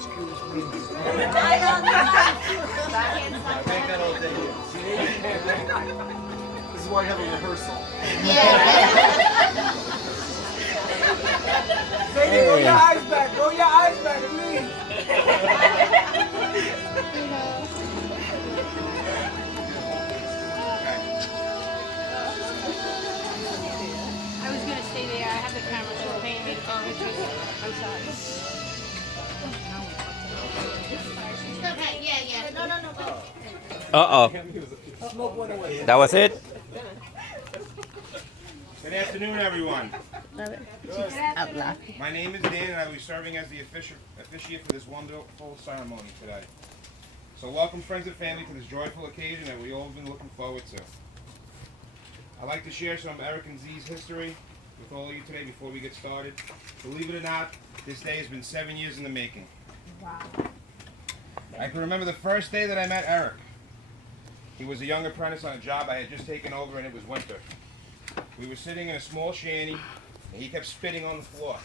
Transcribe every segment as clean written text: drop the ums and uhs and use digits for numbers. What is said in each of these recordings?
Excuse me. I don't Make that all day. This is why I have a rehearsal. Sadie, roll your eyes back. Roll your eyes back, please. I was gonna stay there. I have the camera. She was paying me to take pictures. I'm sorry. Okay, yeah. No, go. Uh-oh. Smoke one away. That was it? Good afternoon, everyone. Out loud. My name is Dan, and I will be serving as the officiate for this wonderful ceremony today. So welcome, friends and family, to this joyful occasion that we all have been looking forward to. I'd like to share some of Eric and Z's history with all of you today before we get started. Believe it or not, this day has been 7 years in the making. Wow. I can remember the first day that I met Eric. He was a young apprentice on a job I had just taken over, and it was winter. We were sitting in a small shanty, and he kept spitting on the floor.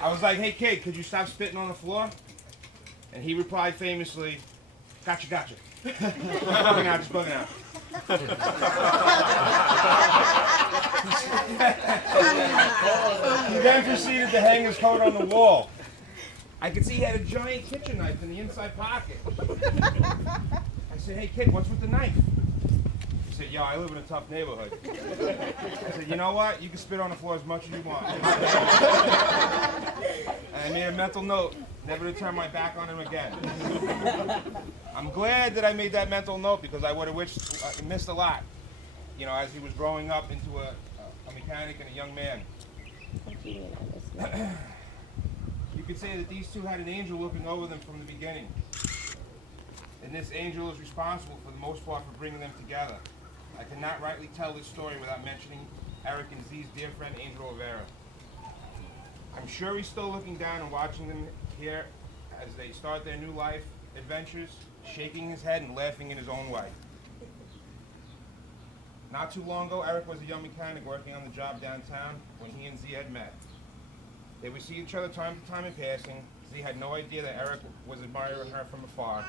I was like, "Hey kid, could you stop spitting on the floor?" And he replied famously, "Gotcha. Bugging out, just bugging out." He then proceeded to hang his coat on the wall. I could see he had a giant kitchen knife in the inside pocket. I said, "Hey kid, what's with the knife?" He said, "Yo, I live in a tough neighborhood." I said, "You know what? You can spit on the floor as much as you want." And I made a mental note never to turn my back on him again. I'm glad that I made that mental note because I would have missed a lot, you know, as he was growing up into a mechanic and a young man. You could say that these two had an angel looking over them from the beginning. And this angel is responsible for the most part for bringing them together. I cannot rightly tell this story without mentioning Eric and Z's dear friend Angel Rivera. I'm sure he's still looking down and watching them here as they start their new life adventures, shaking his head and laughing in his own way. Not too long ago, Eric was a young mechanic working on the job downtown when he and Z had met. They would see each other time to time in passing. Z had no idea that Eric was admiring her from afar.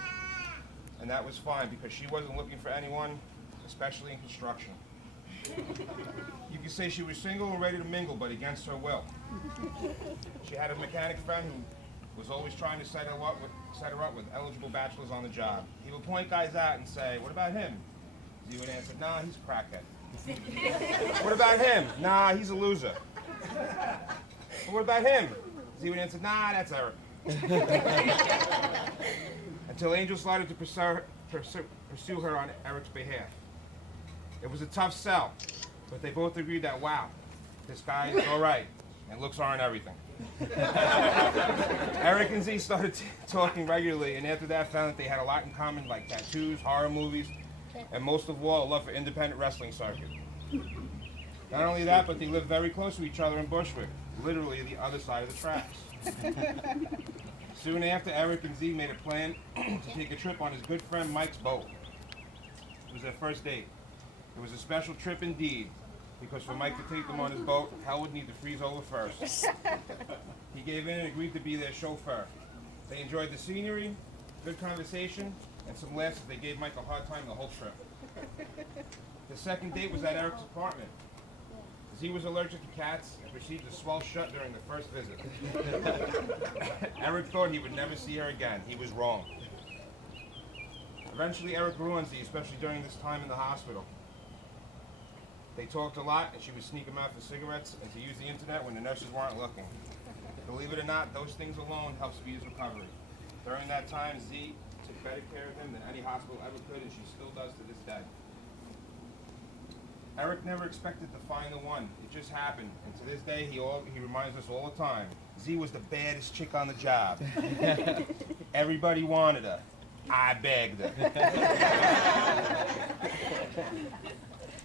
And that was fine because she wasn't looking for anyone, especially in construction. You could say she was single and ready to mingle, but against her will. She had a mechanic friend who was always trying to set her up with eligible bachelors on the job. He would point guys out and say, "What about him?" Z would answer, "Nah, he's a crackhead." "What about him?" "Nah, he's a loser." "Well, what about him?" Z would answer, "Nah, that's Eric." Until Angel started to pursue her on Eric's behalf. It was a tough sell, but they both agreed that, wow, this guy is all right, and looks aren't everything. Eric and Z started talking regularly, and after that found that they had a lot in common, like tattoos, horror movies, and most of all, a love for independent wrestling circuit. Not only that, but they lived very close to each other in Bushwick, literally the other side of the tracks. Soon after, Eric and Z made a plan to take a trip on his good friend Mike's boat. It was their first date. It was a special trip indeed, because for Mike to take them on his boat, hell would need to freeze over first. He gave in and agreed to be their chauffeur. They enjoyed the scenery, good conversation, and some laughs as they gave Mike a hard time the whole trip. The second date was at Eric's apartment. Z was allergic to cats and proceeded to swell shut during the first visit. Eric thought he would never see her again. He was wrong. Eventually, Eric grew on Z, especially during this time in the hospital. They talked a lot, and she would sneak him out for cigarettes and to use the internet when the nurses weren't looking. Believe it or not, those things alone helped speed his recovery. During that time, Z took better care of him than any hospital ever could, and she still does to this day. Eric never expected to find the one. It just happened, and to this day, he reminds us all the time, Z was the baddest chick on the job. Everybody wanted her. I begged her.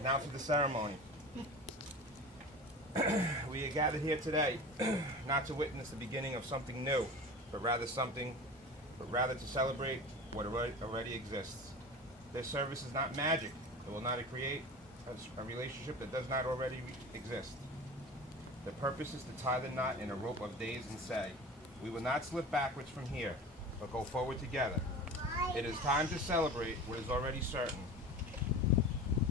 Now for the ceremony. We are gathered here today, not to witness the beginning of something new, but rather to celebrate what already exists. This service is not magic. It will not create a relationship that does not already exist. The purpose is to tie the knot in a rope of days and say, we will not slip backwards from here, but go forward together. It is time to celebrate what is already certain.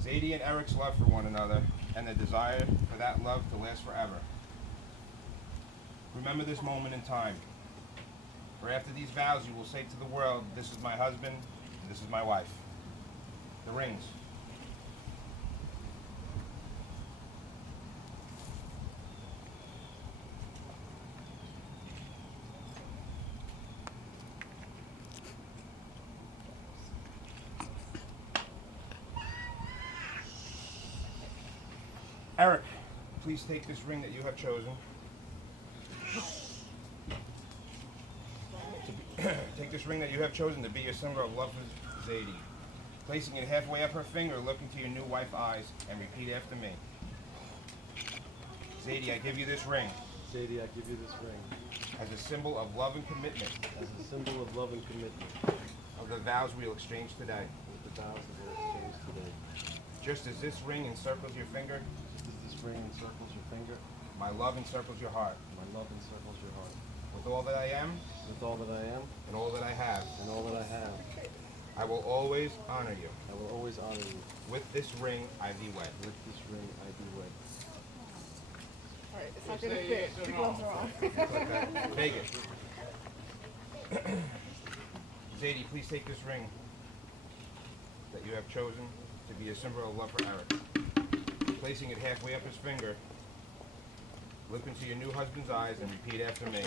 Zadie and Eric's love for one another and the desire for that love to last forever. Remember this moment in time. For after these vows you will say to the world, this is my husband, and this is my wife. The rings. Eric, please take this ring that you have chosen. Take this ring that you have chosen to be your symbol of love for Zadie. Placing it halfway up her finger, look into your new wife's eyes and repeat after me. Zadie, I give you this ring. Zadie, I give you this ring. As a symbol of love and commitment. As a symbol of love and commitment. Of the vows we will exchange today. With the vows that we'll exchange today. Just as this ring encircles your finger. Just as this ring encircles your finger. My love encircles your heart. My love encircles your heart. With all that I am. With all that I am. And all that I have. And all that I have. I will always honor you. I will always honor you. With this ring I thee wed. With this ring I thee wed. Alright, it's not gonna fit. The gloves are on. Take it. Zadie, please take this ring that you have chosen to be a symbol of love for Eric. Placing it halfway up his finger, look into your new husband's eyes and repeat after me.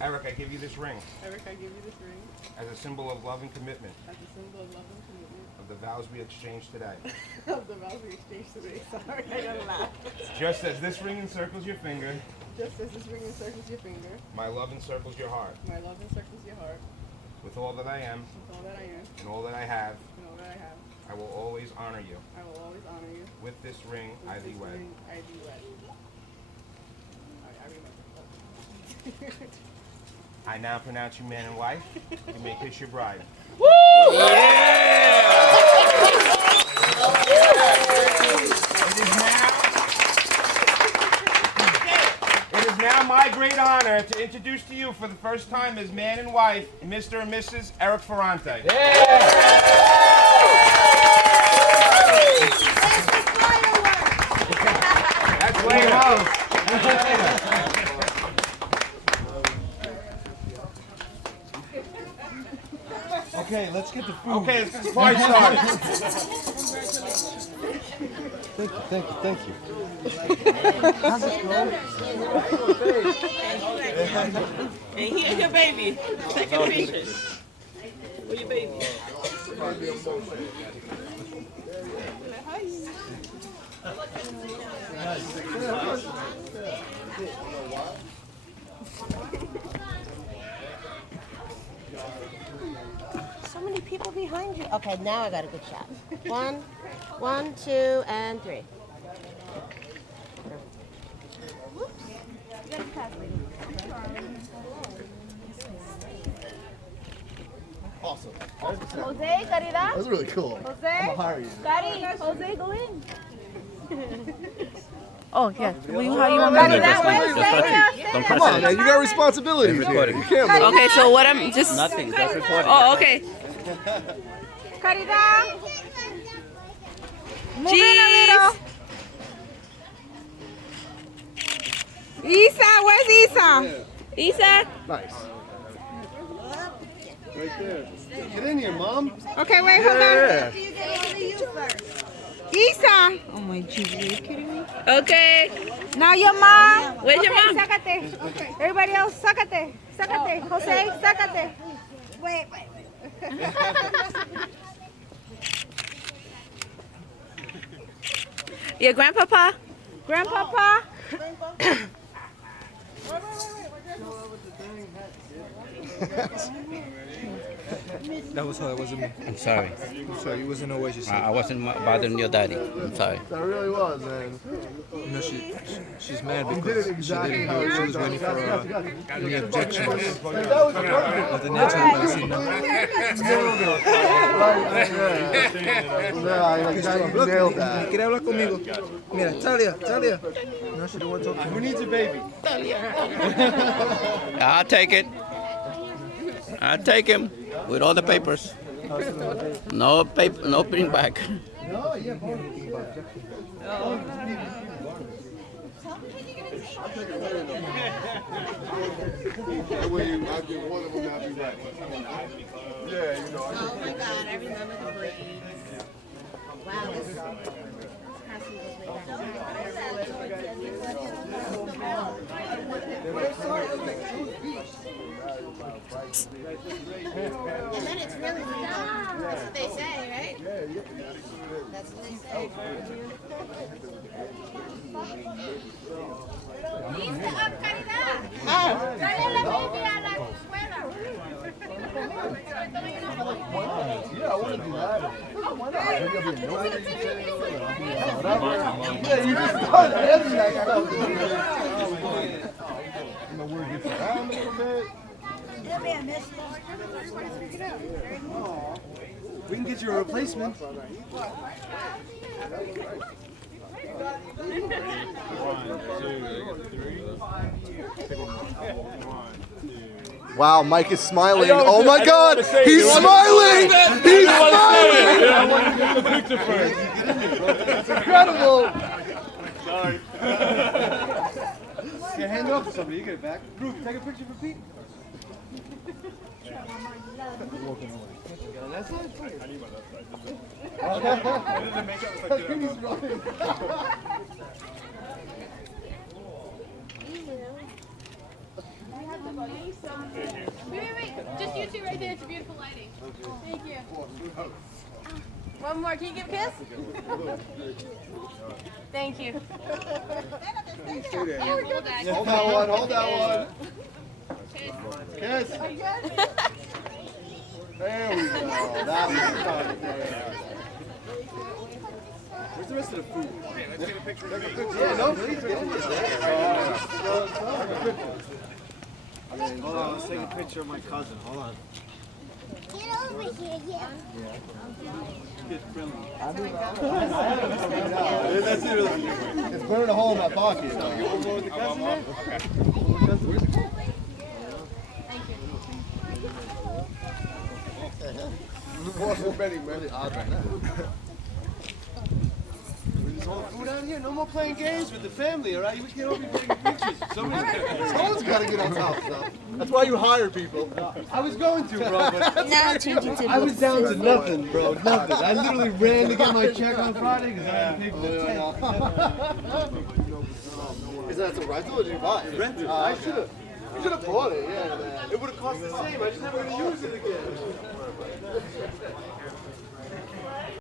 Eric, I give you this ring. Eric, I give you this ring. As a symbol of love and commitment. As a symbol of love and commitment. Of the vows we exchange today. Of the vows we exchange today. Sorry, I gotta laugh. Just as this ring encircles your finger. Just as this ring encircles your finger. My love encircles your heart. My love encircles your heart. With all that I am. With all that I am. And all that I have. And all that I have. I will always honor you. I will always honor you. With this ring I thee wed. I thee wed. I remember. I now pronounce you man and wife. You may kiss your bride. Woo! Yeah! It is now my great honor to introduce to you for the first time as man and wife, Mr. and Mrs. Eric Ferrante. That's later. Okay, let's get the food. Okay, the party started. Thank you. How's it going? And here's your baby. Take a picture. Where your baby? So many people behind you. Okay, now I got a good shot. One, 2, and 3. Whoops. You gotta pass, lady. Awesome. Jose, Caridad. That's really cool. Jose. I'm gonna hire you. Cari, Jose, go in. Oh, yeah. Will you, how you want me to do this? Come on, man. You got responsibilities here. You can't move. Okay, so what I'm just... Nothing, that's recording. Oh, okay. Caridad. Cheese! Isa, where's Isa? Isa? Nice. Right there. Get in here, Mom. Okay, wait, hold on. Yeah. Isa! Oh my Jesus, are you kidding me? Okay. Now your mom. Where's your mom? Sácate. Okay. Everybody else, sácate. Sácate. Jose, sácate. Wait. Your grandpapa? Grandpapa. That was her. That wasn't me. I'm sorry. I'm sorry. It wasn't always you said. I wasn't bothering your daddy. I'm sorry. That really was, man. No, she's mad because she didn't know. She was waiting for any objections of the nature of medicine. You nailed that. ¿Quiere hablar conmigo? Mira, Talia. No, she don't want to talk to me. Who needs a baby? I'll take it. I'll take him with all the papers. No paper, no bring back. That way you, I get one of them, I'll be right. Yeah, you know. Oh my God, I remember the braids. Wow, this and then it's really stop. That's what they say, right? That's what they say. Dale la baby a la escuela. Yeah, I want to do that. Why not? Maybe I'll be a notary. Yeah, you just done every night stuff. You know, word gets around a little bit. We can get you a replacement. Wow, Mike is smiling. Oh my God, he's smiling! He's smiling! Yeah, I wanted to get the picture first. It's incredible! Sorry. Yeah, hand it off to somebody. You get it back. Drew, take a picture for Pete. Wait. Just you two right there. It's beautiful lighting. Thank you. One more. Can you give a kiss? Thank you. Yeah, hold that. Hold that one, hold that one. Kiss. There we go. That was fun. Where's the rest of the food? Okay, let's get a picture. Yeah, no, please get Hold on, let's take a picture of my cousin. Hold on. Get over here, yeah. That's it. It's burning a hole in my pocket. You want more with the cousin there? We're ready, man. There's all food out here. No more playing games with the family, all right? You can't all be taking pictures. Someone's got to get on top of stuff. That's why you hire people. I was going to, bro, but Now change it to I was down to nothing, bro. Nothing. I literally ran to get my check on Friday because I had to pay for the tent. Is that a rental or did you buy it? Rented. I should have. You should have bought it, yeah. It would have cost the same. I just never going to use it again.